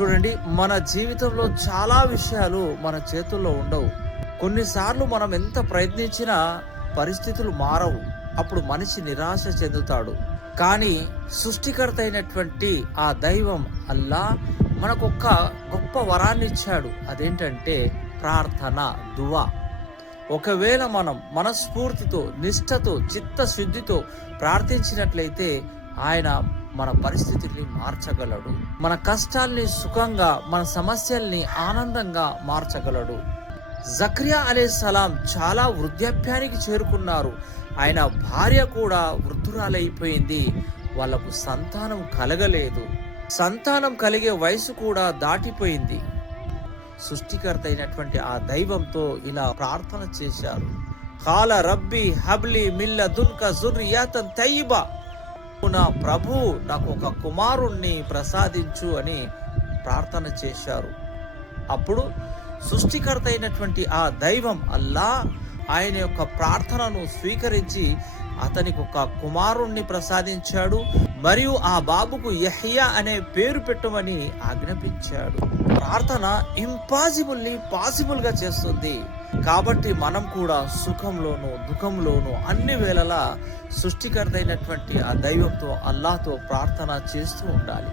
చూడండి, మన జీవితంలో చాలా విషయాలు మన చేతుల్లో ఉండవు. కొన్నిసార్లు మనం ఎంత ప్రయత్నించినా పరిస్థితులు మారవు. అప్పుడు మనిషి నిరాశ చెందుతాడు. కానీ సృష్టికర్త అయినటువంటి ఆ దైవం అల్లా మనకొక్క గొప్ప వరాన్ని ఇచ్చాడు. అదేంటంటే ప్రార్థన, దువా. ఒకవేళ మనం మనస్ఫూర్తితో, నిష్ఠతో, చిత్తశుద్ధితో ప్రార్థించినట్లయితే ఆయన మన పరిస్థితుల్ని మార్చగలడు. మన కష్టాల్ని సుఖంగా, మన సమస్యల్ని ఆనందంగా మార్చగలడు. జకరియా అలైహిస్సలాం చాలా వృద్ధాప్యానికి చేరుకున్నారు. ఆయన భార్య కూడా వృద్ధురాలైపోయింది. వాళ్లకు సంతానం కలగలేదు. సంతానం కలిగే వయసు కూడా దాటిపోయింది. సృష్టికర్త అయినటువంటి ఆ దైవంతో ఇలా ప్రార్థన చేశారు. ఖాల రబ్బీ హబ్లీ మిల్లదున్క జుర్రియాతన్ తయ్యిబా. నా ప్రభు, నాకు ఒక కుమారుణ్ణి ప్రసాదించు అని ప్రార్థన చేశారు. అప్పుడు సృష్టికర్త అయినటువంటి ఆ దైవం అల్లా ఆయన యొక్క ప్రార్థనను స్వీకరించి అతనికి ఒక కుమారుణ్ణి ప్రసాదించాడు. మరియు ఆ బాబుకు యహ్యా అనే పేరు పెట్టమని ఆజ్ఞాపించాడు. ప్రార్థన ఇంపాసిబుల్ని పాసిబుల్ గా చేస్తుంది. కాబట్టి మనం కూడా సుఖంలోనూ దుఃఖంలోనూ అన్ని వేళలా సృష్టికర్త అయినటువంటి ఆ దైవంతో, అల్లాహ్తో ప్రార్థన చేస్తూ ఉండాలి.